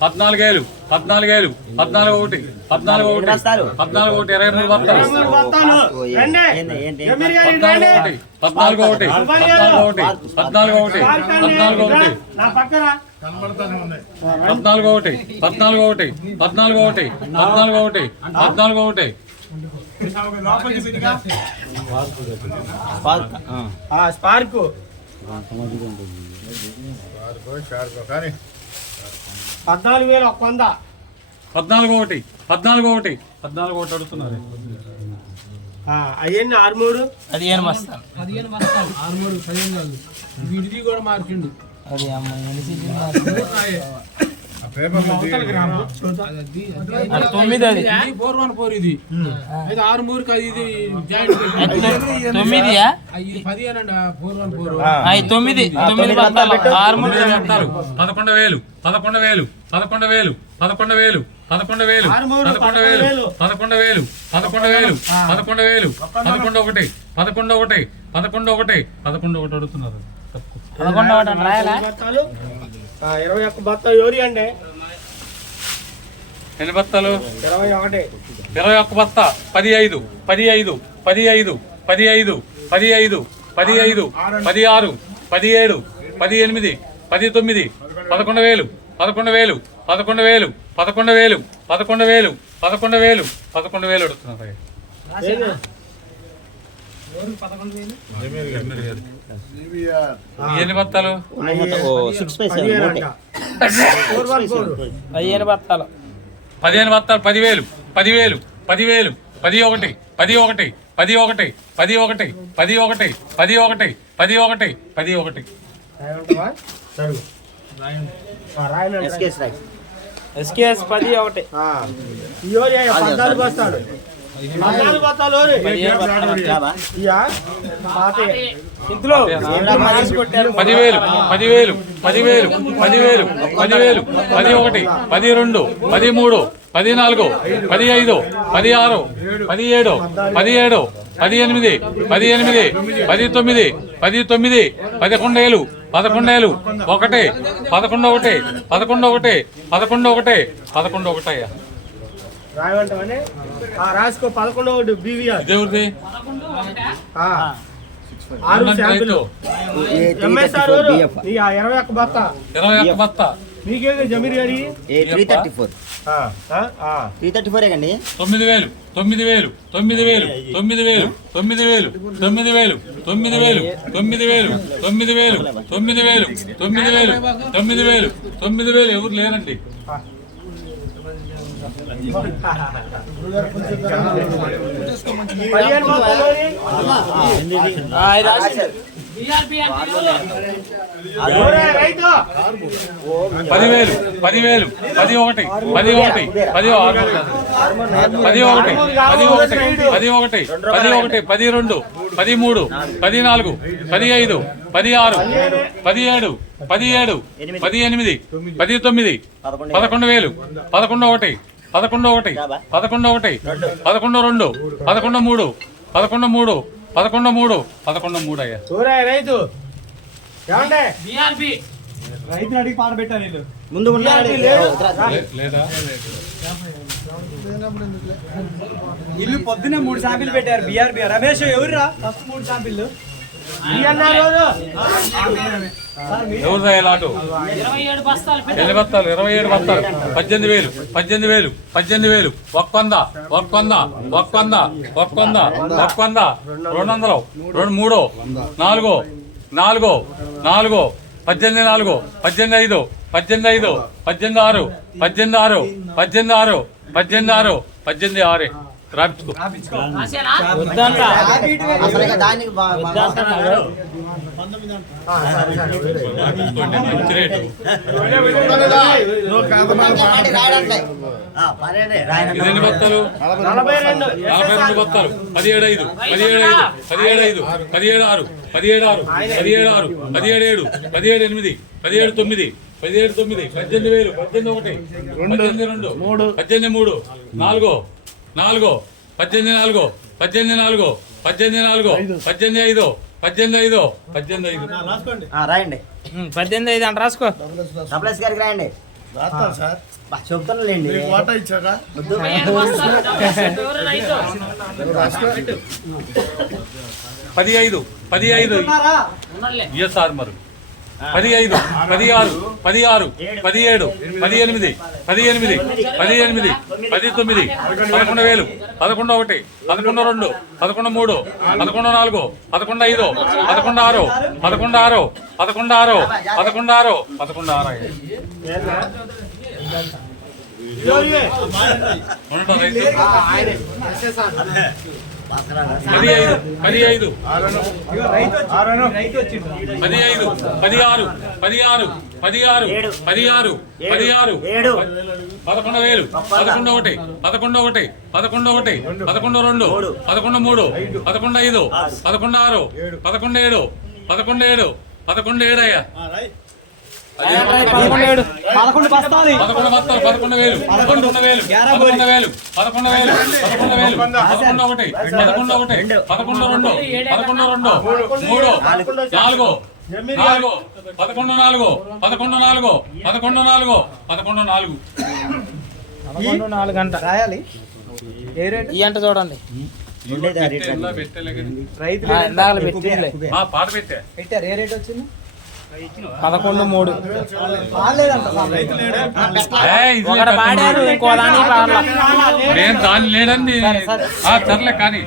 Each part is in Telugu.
పద్నాలుగేలు పద్నాలుగేలు పద్నాలుగు ఒకటి పద్నాలుగు ఒకటి? పద్నాలుగు ఒకటి ఇరవై మూడు బత్తాలు? పద్నాలుగు ఒకటి పద్నాలుగు ఒకటి పద్నాలుగు ఒకటి పద్నాలుగు ఒకటి పద్నాలుగు ఒకటి పద్నాలుగు ఒకటి పద్నాలుగు ఒకటి పద్నాలుగు ఒకటి పద్నాలుగు ఒకటి పద్నాలుగు ఒకటి ఆ. స్పార్క్. పద్నాలుగు వేలు ఒక వంద. పద్నాలుగు ఒకటి పద్నాలుగు ఒకటి పద్నాలుగు ఒకటి అడుగుతున్నారు అవన్నీ ఆరుమూరు. పదిహేను బస్తాలు పదిహేను బస్తాలు ఆరు మూడు పదిహేను కాదు. విడిది కూడా మార్చిండు. అది అమ్మ తొమ్మిది ఫోర్ వన్ ఫోర్ ఇది. అయితే ఆరు మూడుకి అది ఇది జాయింట్ తొమ్మిదియా ఇది పదిహేను అండి ఫోర్ వన్ ఫోర్. అవి తొమ్మిది. తొమ్మిది బస్తాలు ఆరు మూడు తొమ్మిది బత్తాలు పదకొండు వేలు పదకొండు వేలు పదకొండు వేలు పదకొండు వేలు పదకొండు వేలు పదకొండు వేలు పదకొండు వేలు పదకొండు వేలు పదకొండు వేలు పదకొండు. ఒకటి పదకొండు ఒకటి పదకొండు ఒకటి పదకొండు ఒకటి అడుగుతున్నారు. పదకొండు ఒకటి రాయాలా? ఇరవై ఒక్క బత్తా ఎవరి అండి? ఎన్ని బత్తాలు? ఇరవై ఒకటి. ఇరవై ఒక్క బత్త. పది ఐదు పది ఐదు పది ఐదు పది ఐదు పది ఐదు పది ఐదు పది ఆరు పది ఏడు పది ఎనిమిది పది తొమ్మిది పదకొండు వేలు పదకొండు వేలు పదకొండు వేలు పదకొండు వేలు పదకొండు వేలు పదకొండు వేలు? పదకొండు వేలు. అడుగుతున్నారు ఎన్ని బత్తాలు? పదిహేను బస్తాలు పదిహేను బత్తాలు పదివేలు పదివేలు పదివేలు పది ఒకటి పది ఒకటి పది ఒకటి పది ఒకటి పది ఒకటి పది ఒకటి పది ఒకటి పది ఒకటి. ఎస్కేఎస్ పది ఒకటి పదివేలు పదివేలు పదివేలు పదివేలు పదివేలు పది ఒకటి పది రెండు పది మూడు పది నాలుగు పది ఐదు పది ఆరు పది ఏడు పది ఏడు పది ఎనిమిది పది ఎనిమిది పది తొమ్మిది పది తొమ్మిది పదకొండేలు పదకొండేలు ఒకటి పదకొండు ఒకటి పదకొండు ఒకటి పదకొండు ఒకటి పదకొండు ఒకటి అయ్యా. రాయమంటావని? ఆ, రాసుకో పదకొండు ఒకటి బీవీఆర్. ఆరు శాంపుల్. ఎంఎస్ఆర్ ఎవరు? ఈ ఆ ఇరవై ఒక్క బస్తా ఇరవై ఒక్క బత్త. మీకేది జమీర్ గారి? Three thirty four. ఆ, ఆ, ఆ. త్రీ థర్టీ ఫోర్ కండి. తొమ్మిది వేలు తొమ్మిది వేలు తొమ్మిది వేలు తొమ్మిది వేలు తొమ్మిది వేలు తొమ్మిది వేలు తొమ్మిది వేలు తొమ్మిది వేలు తొమ్మిది వేలు తొమ్మిది వేలు తొమ్మిది వేలు తొమ్మిది వేలు తొమ్మిది వేలు ఎవరు లేరండి పదిహేను బస్తాలు ఎవరి? ఎవరే రైతు పదివేలు పదివేలు పది ఒకటి పది ఒకటి పది ఆరు పది ఒకటి పది ఒకటి పది ఒకటి పది ఒకటి పది రెండు పది మూడు పది నాలుగు పది ఐదు పది ఆరు పది ఏడు పది ఏడు పది ఎనిమిది పది తొమ్మిది పదకొండు వేలు పదకొండు ఒకటి పదకొండు ఒకటి. పదకొండు ఒకటి. పదకొండు రెండు. పదకొండు మూడు. పదకొండు మూడు. పదకొండు మూడు. పదకొండు మూడు అయ్యా. చూరే రైతు. రైతుని అడిగి పాట పెట్టా నేను. ముందు లేదా? ఇల్లు పొద్దునే మూడు శాంపిల్ పెట్టారు బిఆర్బి. రమేష్ ఎవర్రా? ఫస్ట్ మూడు శాంపిల్ ఎన్ని బత్తాలు ఇరవై ఏడు బత్తాలు పద్దెనిమిది వేలు పద్దెనిమిది వేలు పద్దెనిమిది వేలు. ఒక్క వంద ఒక్క వంద ఒక్క వంద ఒక్క వంద ఒక్క వంద రెండు వందలు రెండు మూడు నాలుగు నాలుగు నాలుగు పద్దెనిమిది నాలుగు పద్దెనిమిది ఐదు పద్దెనిమిది ఐదు పద్దెనిమిది ఆరు పద్దెనిమిది ఆరు పద్దెనిమిది ఆరు పద్దెనిమిది ఆరు పద్దెనిమిది ఆరే. మంచి రేటు ఎన్ని బత్తాలు నలభై రెండు. బత్తాలు పదిహేడు ఐదు. పదిహేడు ఐదు. పదిహేడు ఐదు. పదిహేడు ఆరు. పదిహేడు ఆరు. పదిహేడు ఆరు. పదిహేడు ఏడు. పదిహేడు ఎనిమిది. పదిహేడు తొమ్మిది. పదిహేడు తొమ్మిది. పద్దెనిమిది వేలు. పద్దెనిమిది ఒకటి. పద్దెనిమిది రెండు. మూడు. పద్దెనిమిది మూడు. నాలుగో. నాలుగో పద్దెనిమిది నాలుగో పద్దెనిమిది నాలుగో పద్దెనిమిది నాలుగో పద్దెనిమిది ఐదు పద్దెనిమిది ఐదు పద్దెనిమిది ఐదు. ఆ, రాయండి. పద్దెనిమిది ఐదు అంట రాసుకో. డబ్ల్యూఎస్ గారికి రాయండి. చెప్తానులేండి. పది ఐదు పది ఐదు ఎస్ ఆర్ మరి. పది ఐదు పది ఆరు పది ఆరు పది ఏడు పది ఎనిమిది పది ఎనిమిది పది ఎనిమిది పది తొమ్మిది పదకొండు వేలు పదకొండు ఒకటి పదకొండు రెండు పదకొండు మూడు పదకొండు నాలుగు పదకొండు ఐదు పదకొండు ఆరు పదకొండు ఆరు పదకొండు ఆరు పదకొండు ఆరు పదకొండు ఆరు ఉండటం రైతు పది ఐదు పది ఐదు పది ఐదు పది ఆరు పది ఆరు పది ఆరు పది ఆరు పది ఆరు ఏడు. పదకొండు వేలు పదకొండు ఒకటి పదకొండు ఒకటి పదకొండు ఒకటి పదకొండు రెండు పదకొండు మూడు. పదకొండు ఐదు. పదకొండు ఆరు. పదకొండు ఏడు పదకొండు ఏడు పదకొండు ఏడు అయ్యా పదకొండు ఏడు పదకొండు బస్తాలు. పదకొండు వేలు. పదకొండు వేలు. పదకొండు వేలు. పదకొండు వేలు. పదకొండు వేలు. పదకొండు ఒకటి. పదకొండు ఒకటి. పదకొండు రెండు. పదకొండు రెండు. మూడు. నాలుగు. నాలుగు. పదకొండు నాలుగు. పదకొండు నాలుగు. పదకొండు నాలుగు. పదకొండు నాలుగు. పదకొండు నాలుగు గంట రాయాలి. ఏ రేట్? ఈ గంట చూడండి. పెట్టే. రైతు పాట పెట్టే. పెట్టారు ఏ రేట్ వచ్చింది? పదకొండు మూడు. నేను దాని లేడండి. ఆ సర్లే కానీ.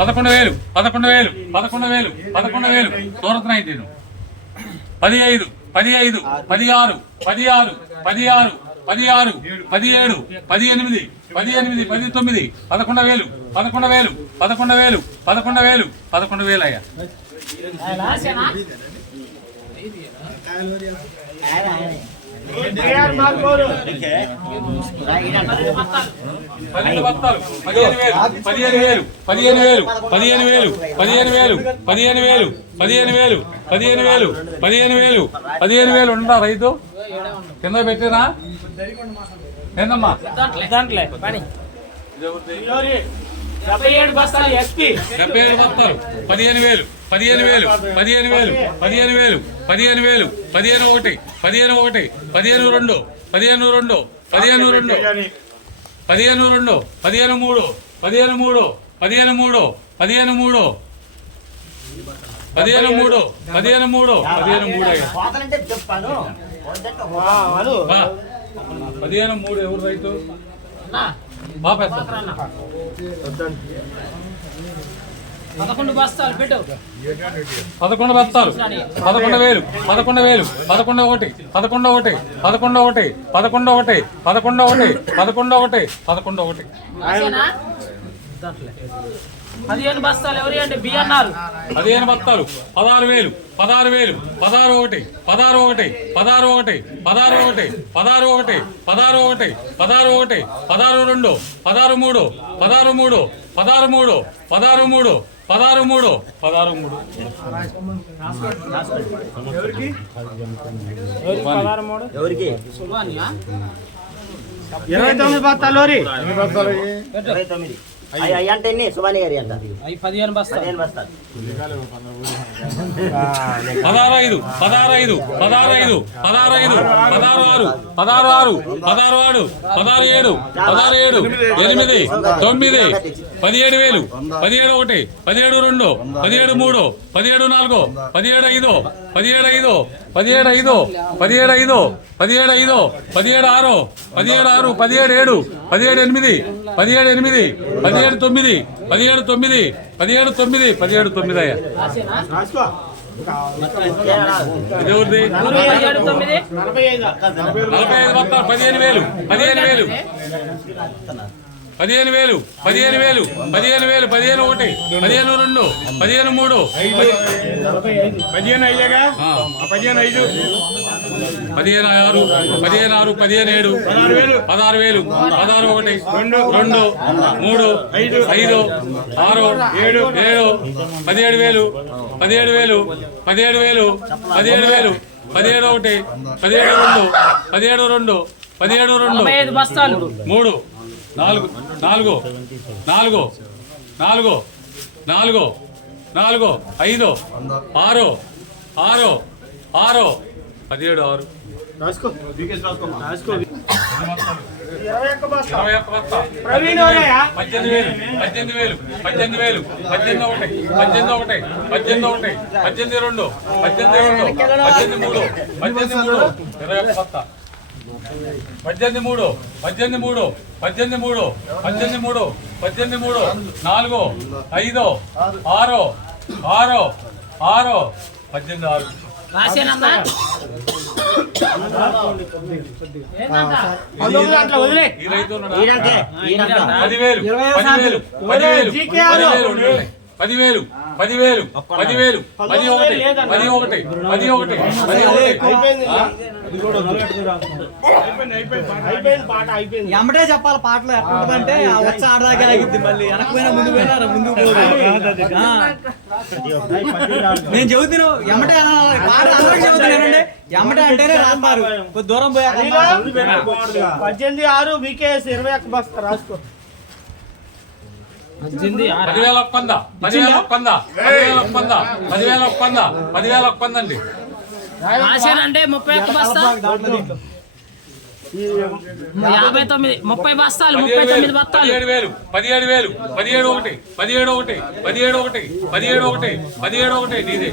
పదకొండు వేలు పదకొండు వేలు పదకొండు వేలు పదకొండు వేలు. సూరత్ నైన్టీన్ పది ఐదు పది ఐదు పది ఆరు పది ఆరు పది ఆరు పది ఆరు పది ఏడు పది ఎనిమిది పది ఎనిమిది పది తొమ్మిది పదకొండు వేలు పదకొండు వేలు పదకొండు వేలు పదకొండు వేలు పదకొండు వేలు అయ్యా పదిహేను వేలు పదిహేను వేలు పదిహేను వేలు పదిహేను వేలు పదిహేను వేలు పదిహేను వేలు పదిహేను వేలు పదిహేను వేలు పదిహేను వేలు పదిహేను వేలు ఉండా రైతు కింద పెట్టినా ఏందమ్మా పని డెబ్బై ఏడు బస్తాలు ఎస్పీ డెబ్బై ఏడు పదిహేను వేలు పదిహేను వేలు పదిహేను వేలు పదిహేను వేలు పదిహేను వేలు పదిహేను ఒకటి పదిహేను ఒకటి పదిహేను రెండు పదిహేను రెండు పదిహేను రెండు. పదిహేను రెండు పదిహేను మూడు పదిహేను మూడు పదిహేను మూడు పదిహేను మూడు. పదిహేను మూడు పదిహేను మూడు పదిహేను మూడు. పదిహేను మూడు ఎవరు రైతు? బా పెద్ద. పదకొండు బస్తాలు పెట్టు. పదకొండు వేలు. పదకొండు వేలు. పదకొండు ఒకటి. పదకొండు ఒకటి. పదకొండు ఒకటి. పదకొండు ఒకటి. పదకొండు ఒకటి. పదకొండు ఒకటి. పదకొండు ఒకటి. పదిహేను బస్తాలు ఎవరి అంటే బి అన్నారు. పదిహేను బత్తాలు పదహారు వేలు. పదహారు వేలు. పదహారు ఒకటి. పదహారు ఒకటి. పదహారు ఒకటి. పదహారు ఒకటి. పదహారు ఒకటి. పదహారు ఒకటి. పదహారు ఒకటి. పదహారు రెండు. పదహారు మూడు. పదహారు మూడు. పదహారు మూడు. పదహారు మూడు. పదహారు మూడు. పదహారు మూడు. ఎవరికి? ఇరవై తొమ్మిది బత్తాలు లోరి ఇరవై తొమ్మిది. అయ్యి అంటే ఎన్ని? సుబాని గారి అంట. పదిహేను బస్తాలు. పదిహేను బస్తాలు. పదహారు ఐదు పదహారు ఐదు పదహారు ఐదు పదహారు ఐదు పదహారు ఆరు పదహారు ఆరు పదహారు ఆరు పదహారు ఏడు పదహారు ఏడు ఎనిమిది తొమ్మిది పదిహేడు వేలు పదిహేడు ఒకటి పదిహేడు రెండు పదిహేడు మూడు పదిహేడు నాలుగు పదిహేడు ఐదు పదిహేడు ఐదు పదిహేడు ఐదు పదిహేడు ఐదు పదిహేడు ఐదు పదిహేడు ఆరు పదిహేడు ఆరు పదిహేడు ఏడు పదిహేడు ఎనిమిది పదిహేడు ఎనిమిది పదిహేడు తొమ్మిది పదిహేడు తొమ్మిది పదిహేడు తొమ్మిది పదిహేడు తొమ్మిది అయ్యా. ఇది ఎవరిది నలభై ఐదు నలభై ఐదు మొత్తం పదిహేను వేలు పదిహేను వేలు. పదిహేను వేలు పదిహేను వేలు పదిహేను వేలు పదిహేను ఒకటి పదిహేను రెండు పదిహేను మూడు. పదిహేను ఐదేగా పదిహేను ఐదు. పదిహేను ఆరు పదిహేను ఆరు పదిహేను ఏడు పదహారు వేలు. పదహారు ఒకటి రెండు. రెండు మూడు ఐదు. ఐదు ఆరు ఏడు. ఏడు పదిహేడు వేలు పదిహేడు వేలు పదిహేడు వేలు పదిహేడు వేలు పదిహేడు ఒకటి పదిహేడు రెండు పదిహేడు రెండు పదిహేడు రెండు మూడు. నాలుగు నాలుగు నాలుగు నాలుగు నాలుగు నాలుగు ఐదు ఆరు ఆరు ఆరు పదిహేడు ఆరు. ఇరవై ఒక్క బస్తా? పద్దెనిమిది వేలు పద్దెనిమిది వేలు పద్దెనిమిది వేలు పద్దెనిమిది ఒకటి పద్దెనిమిది ఒకటి పద్దెనిమిది ఒకటి పద్దెనిమిది రెండు పద్దెనిమిది రెండు పద్దెనిమిది మూడు పద్దెనిమిది మూడు ఇరవై ఒక్క బస్తా. పద్దెనిమిది మూడు పద్దెనిమిది మూడు పద్దెనిమిది మూడు పద్దెనిమిది మూడు పద్దెనిమిది మూడు నాలుగు ఐదు ఆరు ఆరు ఆరు పద్దెనిమిది ఆరు. పదివేలు పదివేలు పదివేలు పదివేలు. పదివేలు పదివేలు పది ఒకటి పది ఒకటి పది ఒకటి పది ఒకటి ఎమ్మటే చెప్పాలి పాటలు ఎట్లా ఉంటుందంటే ఆ వచ్చి ఆడదాకా ఆగిద్ది మళ్ళీ. వెనక పోయినా ముందు పోయినా రా ముందుకు పోదు. ఆ. నేను చెబుతున్నాను ఎమ్మటే అనాలి. పాట అందరికి చెబుతున్నానండి ఎమ్మటే అంటేనే రాస్తారు. కొద్ది దూరం పోయాక పద్దెనిమిది ఆరు వికేఎస్ ఇరవై ఒక్క బస్తా రాసుకో. పదివేల ఒప్పంద పదివేల ఒప్పంద పదివేల ఒప్పంద పదివేల ఒప్పంద పదివేల ఒప్పంద అండి రాసేనంటే ముప్పై ఒక్క బస్తా. యాభై తొమ్మిది ముప్పై బస్తాలు ముప్పై తొమ్మిది బస్తాలు పదిహేడు వేలు పదిహేడు వేలు పదిహేడు ఒకటి పదిహేడు ఒకటి పదిహేడు ఒకటి పదిహేడు ఒకటి పదిహేడు ఒకటి నీదే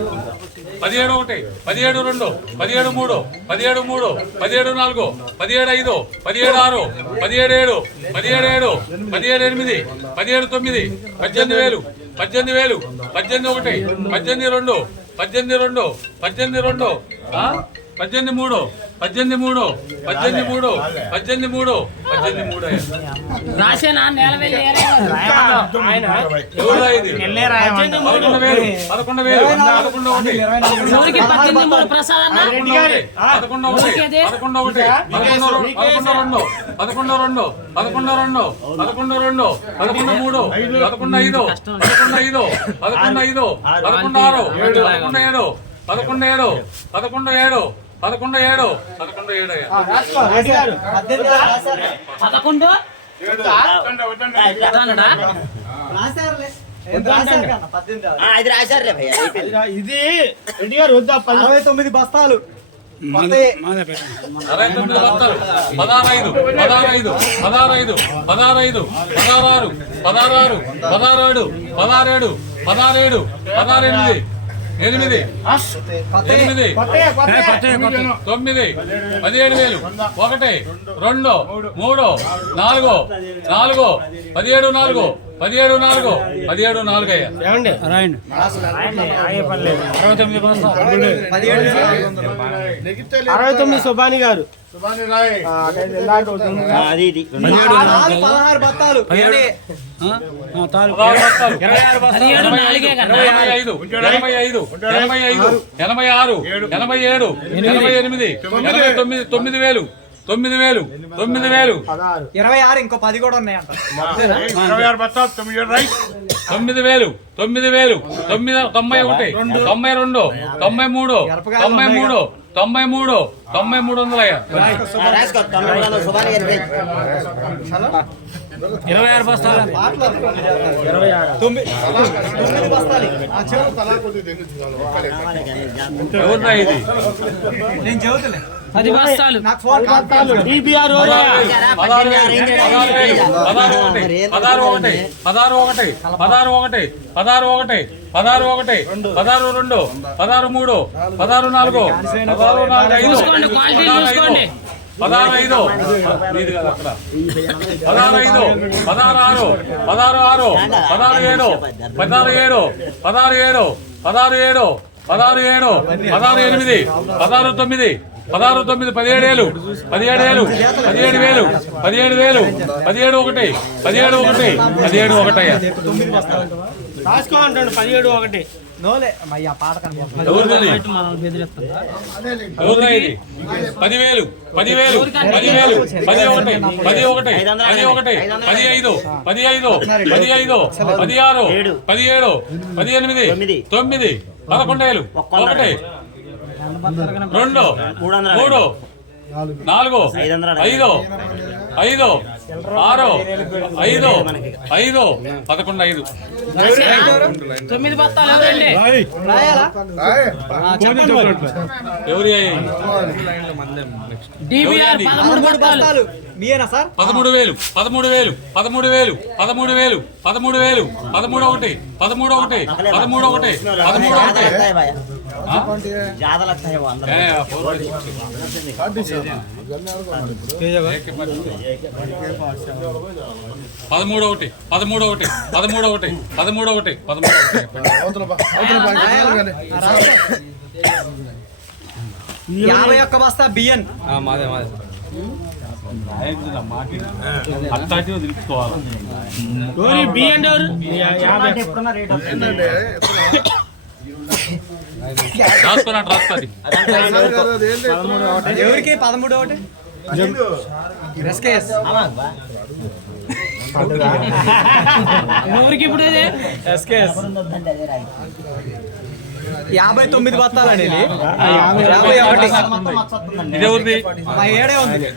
పదిహేడు ఒకటి పదిహేడు రెండు పదిహేడు మూడు పదిహేడు మూడు పదిహేడు నాలుగు పదిహేడు ఐదు పదిహేడు ఆరు పదిహేడు ఏడు పదిహేడు ఏడు పదిహేడు ఎనిమిది పదిహేడు తొమ్మిది పద్దెనిమిది వేలు పద్దెనిమిది వేలు పద్దెనిమిది ఒకటి పద్దెనిమిది రెండు పద్దెనిమిది రెండు పద్దెనిమిది రెండు? పద్దెనిమిది మూడు పద్దెనిమిది మూడు పద్దెనిమిది మూడు పద్దెనిమిది మూడు పద్దెనిమిది మూడు. రాసేనా? నేల? పదకొండు వేలు పదకొండు వేలు పదకొండు ఒకటి. పదకొండు ఒకటి? పదకొండు ఒకటి పదకొండు పదకొండు రెండు పదకొండు రెండు పదకొండు రెండు పదకొండు రెండు పదకొండు మూడు పదకొండు ఐదు పదకొండు ఐదు పదకొండు ఐదు పదకొండు ఆరు పదకొండు ఏడు పదకొండు ఏడు పదకొండు ఏడు పదకొండు ఏడు. పదకొండు ఏడు. పదకొండు? ఇది రెడ్డి గారు వద్దా? అరవై తొమ్మిది బస్తాలు. అరవై తొమ్మిది బస్తాలు. పదహారు ఐదు పదహారు ఐదు పదహారు ఐదు పదహారు ఐదు పదహారు ఆరు ఎనిమిది. ఎనిమిది. తొమ్మిది. పదిహేడు వేలు. ఒకటి. రెండు. మూడు. నాలుగు. నాలుగు. పదిహేడు నాలుగు. పదిహేడు నాలుగు. పదిహేడు నాలుగు అయ్యా. అరవై తొమ్మిది సుబాని గారు. అదే ఇది. పదహారు ఎనభై ఐదు. ఎనభై ఐదు. ఎనభై ఐదు. ఎనభై ఆరు. ఎనభై ఏడు. ఎనభై ఎనిమిది. తొమ్మిది. తొమ్మిది వేలు. తొమ్మిది వేలు తొమ్మిది వేలు. ఇరవై ఆరు ఇంకో పది కూడా ఉన్నాయంట తొమ్మిది వేలు తొమ్మిది వేలు తొమ్మిది తొంభై ఒకటి తొంభై రెండు తొంభై మూడు తొంభై మూడు తొంభై మూడు తొంభై మూడు వందల అయ్యా ఆ, రాసుకో తొమ్మిది వందల సుమారు ఎనభై మాటలు అందుకోండి. తొమ్మిది తొమ్మిది బస్తాలు. ఆ, చెప్పు. ఎవరురా ఇది? నేను చెబుతులే పది బస్తాలు డిబిఆర్ పదహారు ఒకటి. పదహారు ఒకటి. పదహారు ఒకటి. పదహారు ఒకటి. పదహారు ఒకటి. పదహారు రెండు. పదహారు మూడు. పదహారు నాలుగు. పదహారు నాలుగు ఐదు. పదహారు ఐదు. చూసుకోండి. పదహారు ఐదు. నీది కదా అక్కడ. పదహారు ఐదు. పదహారు ఆరు. పదహారు ఆరు. పదహారు ఏడు. పదహారు ఏడు. పదహారు ఏడు. పదహారు ఏడు. పదహారు ఏడు. పదహారు ఎనిమిది. పదహారు తొమ్మిది. పదహారు తొమ్మిది పదిహేడు వేలు పదిహేడు వేలు పదిహేడు వేలు. పదిహేడు వేలు. పదిహేడు ఒకటి. పదిహేడు ఒకటి. పదిహేడు ఒకటి అయ్యా. పదిహేడు ఒకటి. పదివేలు. పదివేలు. పదివేలు. పది ఒకటి. పది ఒకటి. పది ఒకటి. పది ఐదు. పది ఐదు. పది ఐదు. పది ఆరు. పదిహేడు. పది ఎనిమిది తొమ్మిది. పదకొండు వేలు ఒకటి. రెండు. మూడు నాలుగు. ఐదు. ఐదు ఆరు ఐదు ఐదు పదకొండు ఐదు తొమ్మిది. ఎవరి? పదమూడు వేలు పదమూడు వేలు పదమూడు వేలు పదమూడు వేలు పదమూడు వేలు పదమూడు ఒకటి పదమూడు ఒకటి పదమూడు ఒకటి పదమూడు ఒకటి? పదమూడు ఒకటి పదమూడు ఒకటి పదమూడు ఒకటి పదమూడు ఒకటి పదమూడు యాభై ఒక్క బస్తా బియ్యం. మాదే మాదే. ఎవరికి పదమూడు ఒకటి ఎస్కేఎస్ ఎవరికి ఇప్పుడు ఎస్కేఎస్ యాభై తొమ్మిది బస్తాలండి ఇది. యాభై. ఒకటి. ఇదే ఉంది మా ఏడే ఉంది.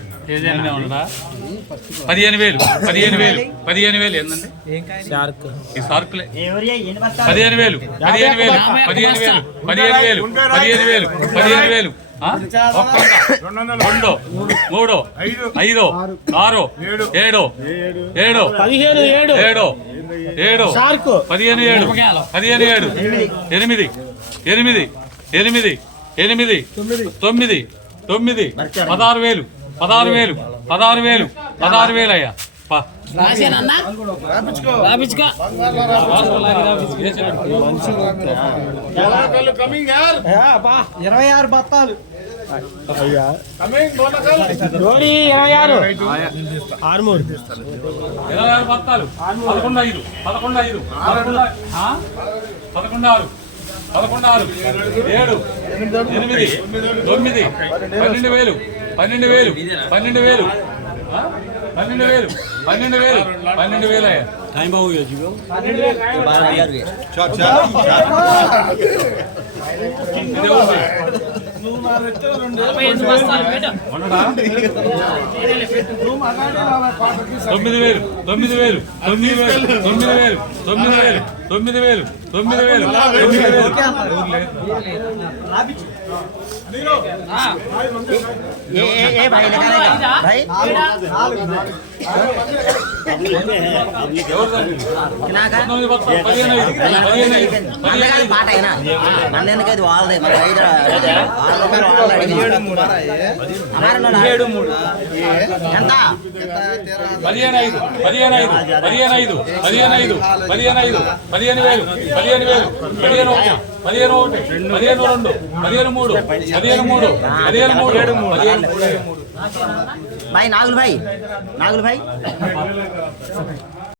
పదిహేను వేలు పదిహేను వేలు పదిహేను వేలు ఏంటండి ఈ బస్తాలు? పదిహేను వేలు పదిహేను వేలు పదిహేను వేలు పదిహేను వేలు పదిహేను వేలు పదిహేను వేలు రెండు మూడు ఐదు ఆరు ఏడు ఏడు పదిహేను ఏడు. ఏడు ఏడు పదిహేను ఏడు పదిహేను ఏడు ఎనిమిది. ఎనిమిది ఎనిమిది ఎనిమిది తొమ్మిది. తొమ్మిది పదహారు వేలు పదహారు వేలు పదహారు వేలు పదహారు వేలు అయ్యా ఇరవై ఆరు బత్తాలు. ఎవరి ఇరవై ఆరు. ఆరుమూరు. ఇరవై ఆరు బత్తాలు. పదకొండు ఐదు. పదకొండు ఐదు. పదకొండు ఆ? పదకొండు ఆరు. పదకొండు ఆరు. ఏడు. ఎనిమిది. తొమ్మిది. పన్నెండు వేలు. పన్నెండు వేలు. పన్నెండు వేలు. ఆ? పన్నెండు వేలు. పన్నెండు వేలు. పన్నెండు వేలు అయ్యా. పెట్టు ఉండడా? తొమ్మిది వేలు. తొమ్మిది వేలు. తొమ్మిది వేలు. తొమ్మిది వేలు. తొమ్మిది వేలు. తొమ్మిది వేలు. తొమ్మిది వేలు. తొమ్మిది వేలు. ఏ ఏ భాయ్ లగానేగా భాయ్ పాట మన ఎందుకైతే వాళ్ళది మన ఏడు మూడు ఎంత పదిహేను ఐదు. పదిహేను ఐదు. పదిహేను ఐదు. పదిహేను ఐదు. పదిహేను ఐదు. పదిహేను వేలు పదిహేను వేలు పదిహేను ఒకటి పదిహేను ఒకటి. పదిహేను రెండు. పదిహేను మూడు. పదిహేను మూడు. పదిహేను మూడు. ఏడు నాగులు భాయ్. నాగులు భాయ్.